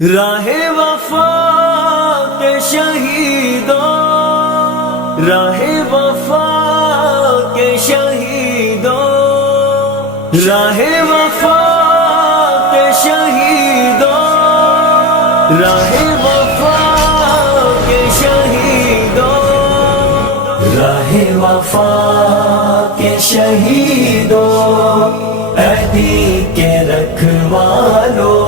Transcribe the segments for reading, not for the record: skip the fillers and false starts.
راہ وفا کے شہیدوں، راہ وفا کے شہیدوں، راہ وفا کے شہیدوں، راہ وفا کے شہیدوں، راہ وفا کے شہیدوں، عہدی کے رکھوالوں۔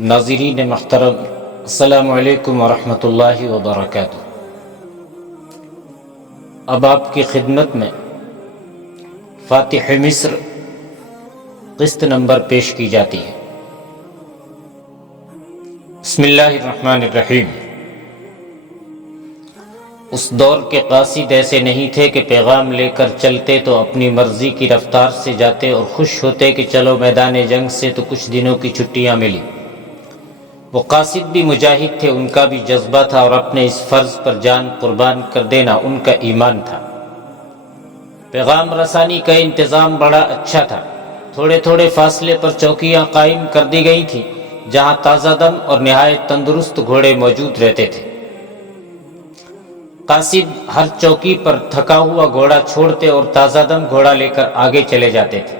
ناظرین محترم، السلام علیکم ورحمۃ اللہ وبرکاتہ۔ اب آپ کی خدمت میں فاتح مصر قسط نمبر پیش کی جاتی ہے۔ بسم اللہ الرحمن الرحیم۔ اس دور کے قاصد ایسے نہیں تھے کہ پیغام لے کر چلتے تو اپنی مرضی کی رفتار سے جاتے اور خوش ہوتے کہ چلو میدان جنگ سے تو کچھ دنوں کی چھٹیاں ملی۔ وہ قاصد بھی مجاہد تھے، ان کا بھی جذبہ تھا اور اپنے اس فرض پر جان قربان کر دینا ان کا ایمان تھا۔ پیغام رسانی کا انتظام بڑا اچھا تھا۔ تھوڑے تھوڑے فاصلے پر چوکیاں قائم کر دی گئی تھیں جہاں تازہ دم اور نہایت تندرست گھوڑے موجود رہتے تھے۔ قاصد ہر چوکی پر تھکا ہوا گھوڑا چھوڑتے اور تازہ دم گھوڑا لے کر آگے چلے جاتے تھے۔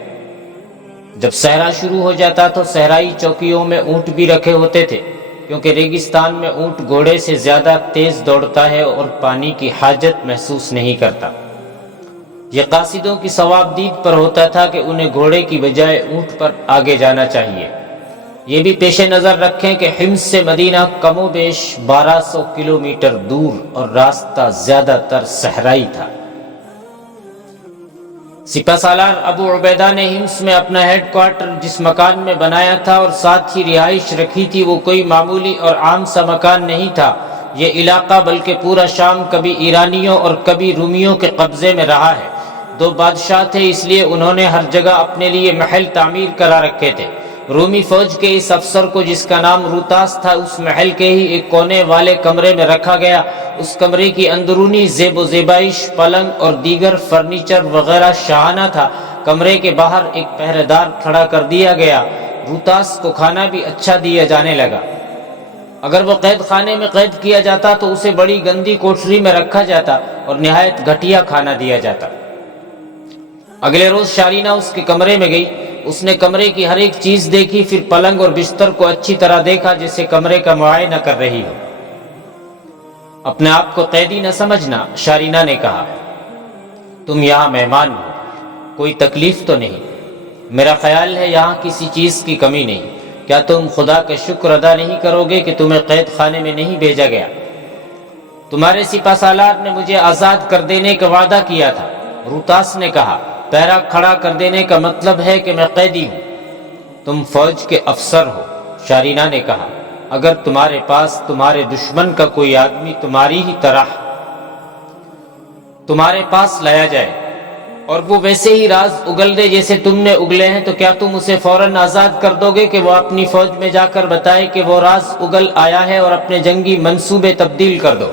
جب صحرا شروع ہو جاتا تو صحرائی چوکیوں میں اونٹ بھی رکھے ہوتے تھے، کیونکہ ریگستان میں اونٹ گھوڑے سے زیادہ تیز دوڑتا ہے اور پانی کی حاجت محسوس نہیں کرتا۔ یہ قاصدوں کی صوابدید پر ہوتا تھا کہ انہیں گھوڑے کی بجائے اونٹ پر آگے جانا چاہیے۔ یہ بھی پیش نظر رکھیں کہ حمص سے مدینہ کم و بیش 1200 کلومیٹر دور اور راستہ زیادہ تر صحرائی تھا۔ سپہ سالار ابو عبیدہ نے حمص میں اپنا ہیڈ کوارٹر جس مکان میں بنایا تھا اور ساتھ ہی رہائش رکھی تھی، وہ کوئی معمولی اور عام سا مکان نہیں تھا۔ یہ علاقہ بلکہ پورا شام کبھی ایرانیوں اور کبھی رومیوں کے قبضے میں رہا ہے۔ دو بادشاہ تھے، اس لیے انہوں نے ہر جگہ اپنے لیے محل تعمیر کرا رکھے تھے۔ رومی فوج کے اس افسر کو، جس کا نام روتاس تھا، اس محل کے ہی ایک کونے والے کمرے میں رکھا گیا۔ اس کمرے کی اندرونی زیب و زیبائش، پلنگ اور دیگر فرنیچر وغیرہ شاہانہ تھا۔ کمرے کے باہر ایک پہرے دار کھڑا کر دیا گیا۔ روتاس کو کھانا بھی اچھا دیا جانے لگا۔ اگر وہ قید خانے میں قید کیا جاتا تو اسے بڑی گندی کوٹھری میں رکھا جاتا اور نہایت گھٹیا کھانا دیا جاتا۔ اگلے روز شارینہ اس کے کمرے میں گئی۔ اس نے کمرے کی ہر ایک چیز دیکھی، پھر پلنگ اور بستر کو اچھی طرح دیکھا جیسے کمرے کا معائنہ کر رہی ہو۔ اپنے آپ کو قیدی نہ سمجھنا، شارینہ نے کہا۔ تم یہاں مہمان ہو، کوئی تکلیف تو نہیں؟ میرا خیال ہے یہاں کسی چیز کی کمی نہیں۔ کیا تم خدا کا شکر ادا نہیں کرو گے کہ تمہیں قید خانے میں نہیں بھیجا گیا؟ تمہارے سپہ سالار نے مجھے آزاد کر دینے کا وعدہ کیا تھا۔ روتاس نے کہا۔ پہرا کھڑا کر دینے کا مطلب ہے کہ میں قیدی ہوں۔ تم فوج کے افسر ہو، شارینہ نے کہا۔ اگر تمہارے پاس تمہارے دشمن کا کوئی آدمی تمہاری ہی طرح تمہارے پاس لایا جائے اور وہ ویسے ہی راز اگل دے جیسے تم نے اگلے ہیں، تو کیا تم اسے فوراً آزاد کر دو گے کہ وہ اپنی فوج میں جا کر بتائے کہ وہ راز اگل آیا ہے اور اپنے جنگی منصوبے تبدیل کر دو؟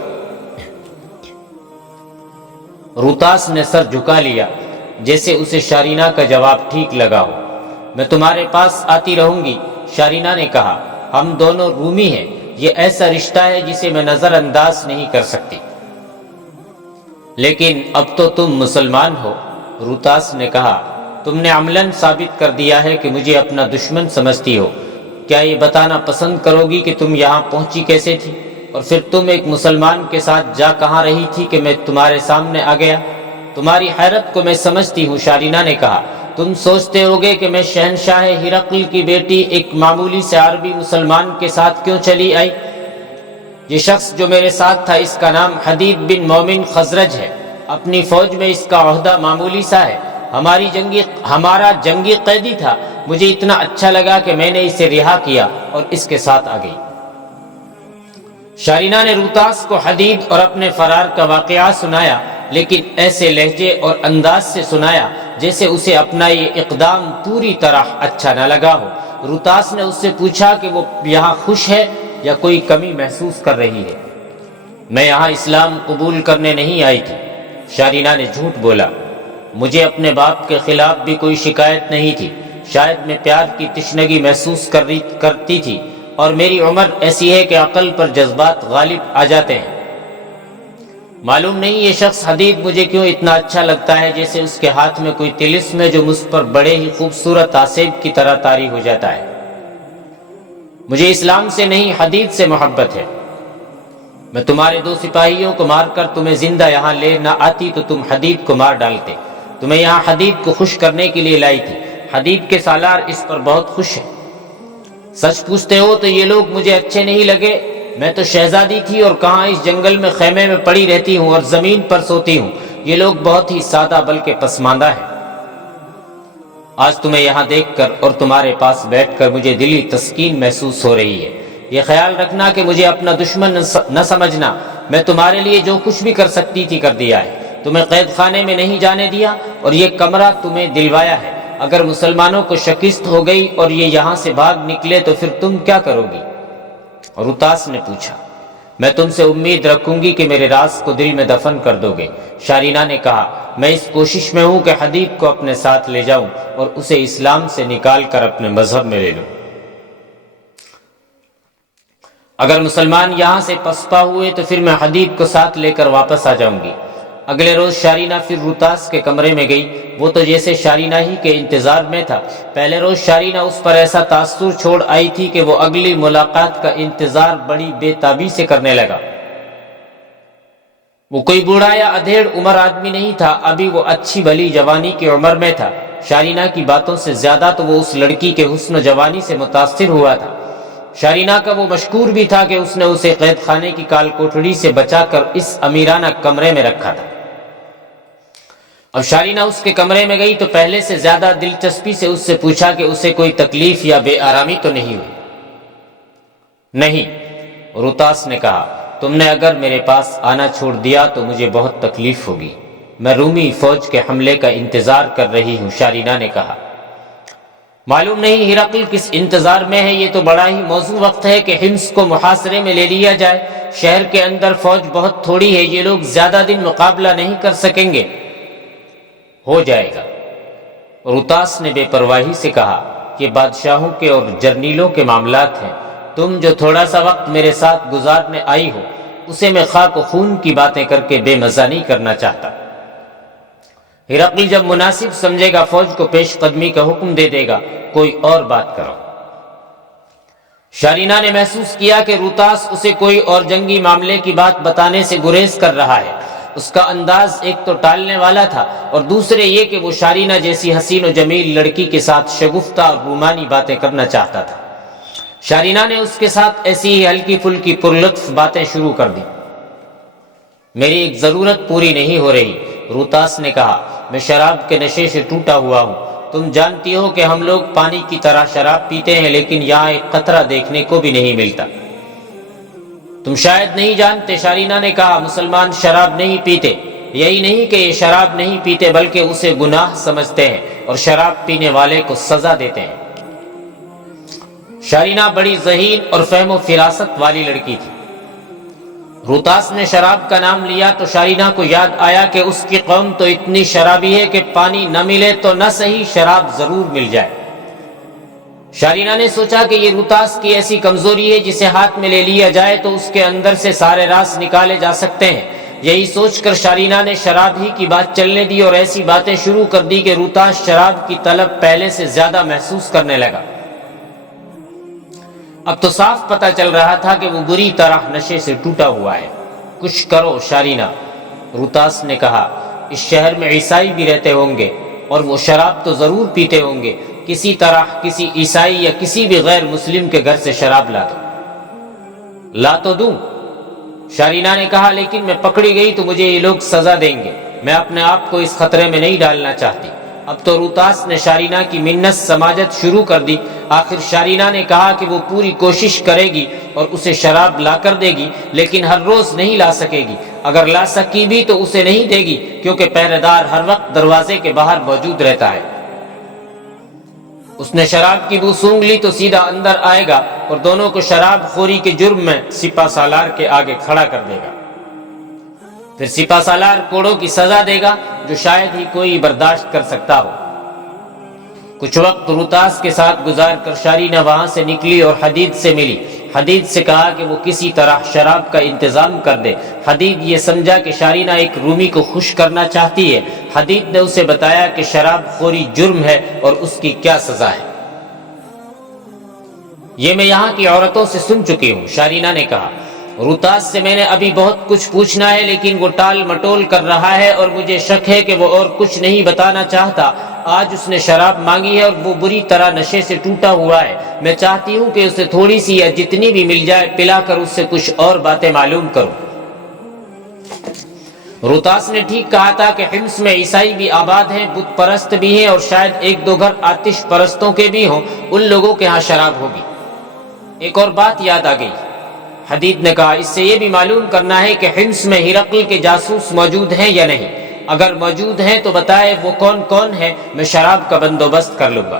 روتاس نے سر جھکا لیا جیسے اسے شارینہ کا جواب ٹھیک لگا ہو۔ میں تمہارے پاس آتی رہوں گی، شارینہ نے کہا۔ ہم دونوں رومی ہیں، یہ ایسا رشتہ ہے جسے میں نظر انداز نہیں کر سکتی۔ لیکن اب تو تم مسلمان ہو، روتاس نے کہا۔ تم نے عملاً ثابت کر دیا ہے کہ مجھے اپنا دشمن سمجھتی ہو۔ کیا یہ بتانا پسند کرو گی کہ تم یہاں پہنچی کیسے تھی؟ اور پھر تم ایک مسلمان کے ساتھ جا کہاں رہی تھی کہ میں تمہارے سامنے آ گیا؟ تمہاری حیرت کو میں سمجھتی ہوں، شارینہ نے کہا۔ تم سوچتے ہوگے کہ میں شہنشاہ ہرقل کی بیٹی ایک معمولی سے عربی مسلمان کے ساتھ کیوں چلی آئی؟ یہ شخص جو میرے ساتھ تھا، اس کا نام حدید بن مومن خزرج ہے۔ اپنی فوج میں اس کا عہدہ معمولی سا ہے۔ ہمارا جنگی قیدی تھا۔ مجھے اتنا اچھا لگا کہ میں نے اسے رہا کیا اور اس کے ساتھ آ گئی۔ شارینہ نے روتاس کو حدید اور اپنے فرار کا واقعہ سنایا، لیکن ایسے لہجے اور انداز سے سنایا جیسے اسے اپنا یہ اقدام پوری طرح اچھا نہ لگا ہو۔ روتاس نے اس سے پوچھا کہ وہ یہاں خوش ہے یا کوئی کمی محسوس کر رہی ہے۔ میں یہاں اسلام قبول کرنے نہیں آئی تھی، شارینہ نے جھوٹ بولا۔ مجھے اپنے باپ کے خلاف بھی کوئی شکایت نہیں تھی۔ شاید میں پیار کی تشنگی محسوس کرتی تھی۔ اور میری عمر ایسی ہے کہ عقل پر جذبات غالب آ جاتے ہیں۔ معلوم نہیں یہ شخص حدید مجھے کیوں اتنا اچھا لگتا ہے، جیسے اس کے ہاتھ میں کوئی طلسم ہے جو مجھ پر بڑے ہی خوبصورت آسیب کی طرح طاری ہو جاتا ہے۔ مجھے اسلام سے نہیں حدید سے محبت ہے۔ میں تمہارے 2 سپاہیوں کو مار کر تمہیں زندہ یہاں لے نہ آتی تو تم حدید کو مار ڈالتے۔ تمہیں یہاں حدید کو خوش کرنے کے لیے لائی تھی۔ حدید کے سالار اس پر بہت خوش ہیں۔ سچ پوچھتے ہو تو یہ لوگ مجھے اچھے نہیں لگے۔ میں تو شہزادی تھی اور کہاں اس جنگل میں خیمے میں پڑی رہتی ہوں اور زمین پر سوتی ہوں۔ یہ لوگ بہت ہی سادہ بلکہ پسماندہ ہیں۔ آج تمہیں یہاں دیکھ کر اور تمہارے پاس بیٹھ کر مجھے دلی تسکین محسوس ہو رہی ہے۔ یہ خیال رکھنا کہ مجھے اپنا دشمن نہ سمجھنا۔ میں تمہارے لیے جو کچھ بھی کر سکتی تھی کر دیا ہے۔ تمہیں قید خانے میں نہیں جانے دیا اور یہ کمرہ تمہیں دلوایا ہے۔ اگر مسلمانوں کو شکست ہو گئی اور یہ یہاں سے بھاگ نکلے تو پھر تم کیا کرو گی؟ روتاس نے پوچھا۔ میں تم سے امید رکھوں گی کہ میرے راز کو دل میں دفن کر دو گے۔ شارینہ نے کہا، میں اس کوشش میں ہوں کہ حدید کو اپنے ساتھ لے جاؤں اور اسے اسلام سے نکال کر اپنے مذہب میں لے لوں۔ اگر مسلمان یہاں سے پسپا ہوئے تو پھر میں حدید کو ساتھ لے کر واپس آ جاؤں گی۔ اگلے روز شارینہ پھر روتاس کے کمرے میں گئی۔ وہ تو جیسے شارینہ ہی کے انتظار میں تھا۔ پہلے روز شارینہ اس پر ایسا تاثر چھوڑ آئی تھی کہ وہ اگلی ملاقات کا انتظار بڑی بے تابی سے کرنے لگا۔ وہ کوئی بوڑھا یا ادھیڑ عمر آدمی نہیں تھا، ابھی وہ اچھی بھلی جوانی کی عمر میں تھا۔ شارینہ کی باتوں سے زیادہ تو وہ اس لڑکی کے حسن و جوانی سے متاثر ہوا تھا۔ شارینہ کا وہ مشکور بھی تھا کہ اس نے اسے قید خانے کی کال کوٹڑی سے بچا کر اس امیرانہ کمرے میں رکھا تھا۔ اب شارینہ اس کے کمرے میں گئی تو پہلے سے زیادہ دلچسپی سے اس سے پوچھا کہ اسے کوئی تکلیف یا بے آرامی تو نہیں ہوئی؟ نہیں، روتاس نے کہا، تم نے اگر میرے پاس آنا چھوڑ دیا تو مجھے بہت تکلیف ہوگی۔ میں رومی فوج کے حملے کا انتظار کر رہی ہوں، شارینہ نے کہا۔ معلوم نہیں ہرقل کس انتظار میں ہے۔ یہ تو بڑا ہی موزوں وقت ہے کہ حمص کو محاصرے میں لے لیا جائے۔ شہر کے اندر فوج بہت تھوڑی ہے، یہ لوگ زیادہ دن مقابلہ نہیں کر سکیں گے۔ ہو جائے گا، روتاس نے بے پرواہی سے کہا، یہ بادشاہوں کے اور جرنیلوں کے معاملات ہیں۔ تم جو تھوڑا سا وقت میرے ساتھ گزارنے آئی ہو اسے میں خاک و خون کی باتیں کر کے بے مزہ نہیں کرنا چاہتا۔ ہرقل جب مناسب سمجھے گا فوج کو پیش قدمی کا حکم دے دے گا، کوئی اور بات کرو۔ شارینہ نے محسوس کیا کہ روتاس اسے کوئی اور جنگی معاملے کی بات بتانے سے گریز کر رہا ہے۔ اس کا انداز ایک تو ٹالنے والا تھا اور دوسرے یہ کہ وہ شارینہ جیسی حسین و جمیل لڑکی کے ساتھ شگفتہ اور رومانی باتیں کرنا چاہتا تھا۔ شارینہ نے اس کے ساتھ ایسی ہی ہلکی پھلکی پرلطف باتیں شروع کر دی۔ میری ایک ضرورت پوری نہیں ہو رہی، روتاس نے کہا، میں شراب کے نشے سے ٹوٹا ہوا ہوں۔ تم جانتی ہو کہ ہم لوگ پانی کی طرح شراب پیتے ہیں لیکن یہاں ایک قطرہ دیکھنے کو بھی نہیں ملتا۔ تم شاید نہیں جانتے، شارینہ نے کہا، مسلمان شراب نہیں پیتے۔ یہی نہیں کہ یہ شراب نہیں پیتے بلکہ اسے گناہ سمجھتے ہیں اور شراب پینے والے کو سزا دیتے ہیں۔ شارینہ بڑی ذہین اور فہم و فراست والی لڑکی تھی۔ روتاس نے شراب کا نام لیا تو شارینہ کو یاد آیا کہ اس کی قوم تو اتنی شرابی ہے کہ پانی نہ ملے تو نہ صحیح شراب ضرور مل جائے۔ شارینہ نے سوچا کہ یہ روتاس کی ایسی کمزوری ہے جسے ہاتھ میں لے لیا جائے تو اس کے اندر سے سارے راز نکالے جا سکتے ہیں۔ یہی سوچ کر شارینہ نے شراب ہی کی بات چلنے دی اور ایسی باتیں شروع کر دی کہ روتاس شراب کی طلب پہلے سے زیادہ محسوس کرنے لگا۔ اب تو صاف پتہ چل رہا تھا کہ وہ بری طرح نشے سے ٹوٹا ہوا ہے۔ کچھ کرو شارینہ، روتاس نے کہا، اس شہر میں عیسائی بھی رہتے ہوں گے اور وہ شراب تو ضرور پیتے ہوں گے۔ کسی طرح کسی عیسائی یا کسی بھی غیر مسلم کے گھر سے شراب لا دو۔ لا تو دوں، شارینہ نے کہا، لیکن میں پکڑی گئی تو مجھے یہ لوگ سزا دیں گے۔ میں اپنے آپ کو اس خطرے میں نہیں ڈالنا چاہتی۔ اب تو روتاس نے شارینہ کی منت سماجت شروع کر دی۔ آخر شارینہ نے کہا کہ وہ پوری کوشش کرے گی اور اسے شراب لا کر دے گی، لیکن ہر روز نہیں لا سکے گی۔ اگر لا سکی بھی تو اسے نہیں دے گی کیونکہ پہرے دار ہر وقت دروازے کے باہر موجود رہتا ہے۔ اس نے شراب کی بو سونگھ لی تو سیدھا اندر آئے گا اور دونوں کو شراب خوری کے جرم میں سپہ سالار کے آگے کھڑا کر دے گا۔ پھر سپہ سالار کوڑوں کی سزا دے گا جو شاید ہی کوئی برداشت کر سکتا ہو۔ کچھ وقت روتاس کے ساتھ گزار کر شارینہ وہاں سے نکلی اور حدید سے ملی۔ حدید سے کہا کہ وہ کسی طرح شراب کا انتظام کر دے۔ حدید یہ سمجھا کہ شارینہ ایک رومی کو خوش کرنا چاہتی ہے۔ حدید نے اسے بتایا کہ شراب خوری جرم ہے اور اس کی کیا سزا ہے۔ یہ میں یہاں کی عورتوں سے سن چکی ہوں، شارینہ نے کہا۔ روتاس سے میں نے ابھی بہت کچھ پوچھنا ہے، لیکن وہ ٹال مٹول کر رہا ہے اور مجھے شک ہے کہ وہ اور کچھ نہیں بتانا چاہتا۔ آج اس نے شراب مانگی ہے اور وہ بری طرح نشے سے ٹوٹا ہوا ہے۔ میں چاہتی ہوں کہ اسے تھوڑی سی یا جتنی بھی مل جائے پلا کر اس سے کچھ اور باتیں معلوم کروں۔ روتاس نے ٹھیک کہا تھا کہ حمص میں عیسائی بھی آباد ہیں، بت پرست بھی ہیں اور شاید ایک دو گھر آتش پرستوں کے بھی ہوں، ان لوگوں کے ہاں شراب ہوگی۔ ایک اور بات یاد آ گئی، حدید نے کہا، اس سے یہ بھی معلوم کرنا ہے کہ حمص میں ہرقل کے جاسوس موجود ہیں یا نہیں۔ اگر موجود ہیں تو بتائے وہ کون کون ہے، میں شراب کا بندوبست کر لوں گا۔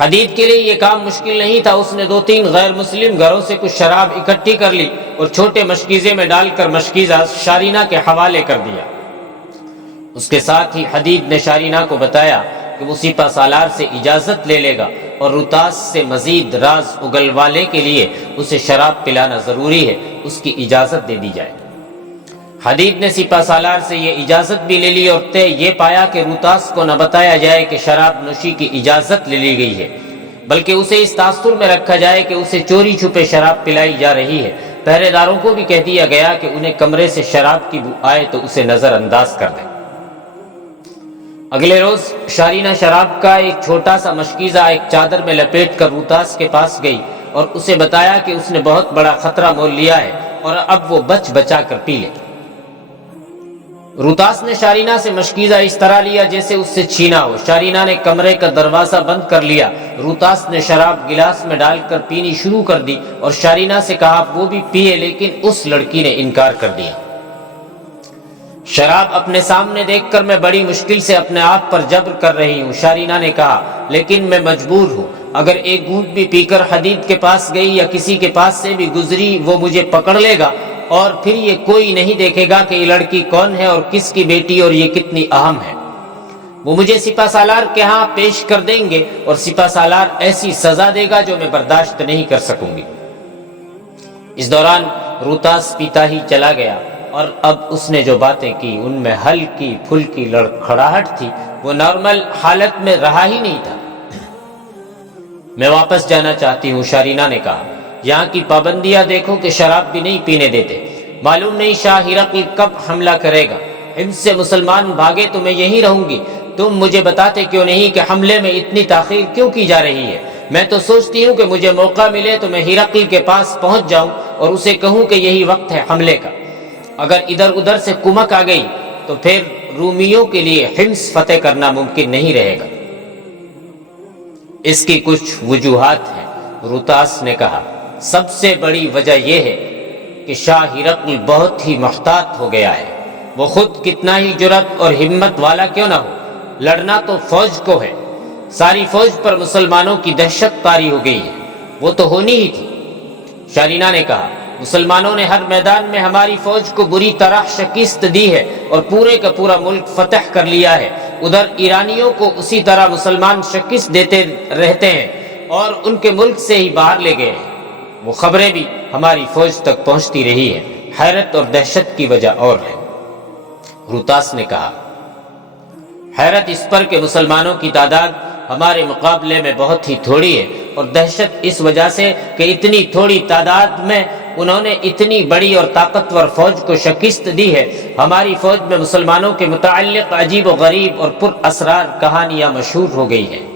حدید کے لیے یہ کام مشکل نہیں تھا۔ اس نے 2-3 غیر مسلم گھروں سے کچھ شراب اکٹھی کر لی اور چھوٹے مشکیزے میں ڈال کر مشکیزہ شارینہ کے حوالے کر دیا۔ اس کے ساتھ ہی حدید نے شارینہ کو بتایا کہ وہ سپہ سالار سے اجازت لے لے گا اور روتاس سے مزید راز اگلوانے کے لیے اسے شراب پلانا ضروری ہے، اس کی اجازت دے دی جائے۔ حدید نے سپہ سالار سے یہ اجازت بھی لے لی اور طے یہ پایا کہ روتاس کو نہ بتایا جائے کہ شراب نوشی کی اجازت لے لی گئی ہے، بلکہ اسے اس تاثر میں رکھا جائے کہ اسے چوری چھپے شراب پلائی جا رہی ہے۔ پہرے داروں کو بھی کہہ دیا گیا کہ انہیں کمرے سے شراب کی بو آئے تو اسے نظر انداز کر دیں۔ اگلے روز شارینہ شراب کا ایک چھوٹا سا مشکیزہ ایک چادر میں لپیٹ کر روتاس کے پاس گئی اور اسے بتایا کہ اس نے بہت بڑا خطرہ مول لیا ہے اور اب وہ بچ بچا کر پی لے۔ روتاس نے شارینہ سے مشکیزہ اس طرح لیا جیسے اس سے چھینا ہو۔ شارینہ نے کمرے کا دروازہ بند کر لیا۔ روتاس نے شراب گلاس میں ڈال کر پینی شروع کر دی اور شارینہ سے کہا وہ بھی پیے، لیکن اس لڑکی نے انکار کر دیا۔ شراب اپنے سامنے دیکھ کر میں بڑی مشکل سے اپنے آپ پر جبر کر رہی ہوں، شارینہ نے کہا، لیکن میں مجبور ہوں۔ اگر ایک گھونٹ بھی پی کر حدید کے پاس گئی یا کسی کے پاس سے بھی گزری، وہ مجھے پکڑ لے گا اور پھر یہ کوئی نہیں دیکھے گا کہ یہ لڑکی کون ہے اور کس کی بیٹی اور یہ کتنی اہم ہے۔ وہ مجھے سپہ سالار کے ہاں پیش کر دیں گے اور سپہ سالار ایسی سزا دے گا جو میں برداشت نہیں کر سکوں گی۔ اس دوران روتاس پیتا ہی چلا گیا اور اب اس نے جو باتیں کی ان میں ہلکی پھلکی لڑکھڑاہٹ تھی، وہ نارمل حالت میں رہا ہی نہیں تھا۔ میں واپس جانا چاہتی ہوں، شارینہ نے کہا۔ یہاں کی پابندیاں دیکھو کہ شراب بھی نہیں پینے دیتے۔ معلوم نہیں شاہ ہرقل کب حملہ کرے گا۔ حمص سے مسلمان بھاگے تو میں یہیں رہوں گی۔ تم مجھے بتاتے کیوں نہیں کہ حملے میں اتنی تاخیر کیوں کی جا رہی ہے؟ میں تو سوچتی ہوں کہ مجھے موقع ملے تو میں ہرقل کے پاس پہنچ جاؤں اور اسے کہوں کہ یہی وقت ہے حملے کا۔ اگر ادھر ادھر سے کمک آ گئی تو پھر رومیوں کے لیے حمص فتح کرنا ممکن نہیں رہے گا۔ اس کی کچھ وجوہات ہیں، روتاس نے کہا۔ سب سے بڑی وجہ یہ ہے کہ شاہ ہرقل بہت ہی محتاط ہو گیا ہے۔ وہ خود کتنا ہی جرأت اور ہمت والا کیوں نہ ہو، لڑنا تو فوج کو ہے۔ ساری فوج پر مسلمانوں کی دہشت طاری ہو گئی ہے، وہ تو ہونی ہی تھی۔ شارینہ نے کہا، مسلمانوں نے ہر میدان میں ہماری فوج کو بری طرح شکست دی ہے اور پورے کا پورا ملک فتح کر لیا ہے۔ ادھر ایرانیوں کو اسی طرح مسلمان شکست دیتے رہتے ہیں اور ان کے ملک سے ہی باہر لے گئے ہیں۔ وہ خبریں بھی ہماری فوج تک پہنچتی رہی ہیں۔ حیرت اور دہشت کی وجہ اور ہے، روتاس نے کہا۔ حیرت اس پر کہ مسلمانوں کی تعداد ہمارے مقابلے میں بہت ہی تھوڑی ہے، اور دہشت اس وجہ سے کہ اتنی تھوڑی تعداد میں انہوں نے اتنی بڑی اور طاقتور فوج کو شکست دی ہے۔ ہماری فوج میں مسلمانوں کے متعلق عجیب و غریب اور پر اسرار کہانیاں مشہور ہو گئی ہیں۔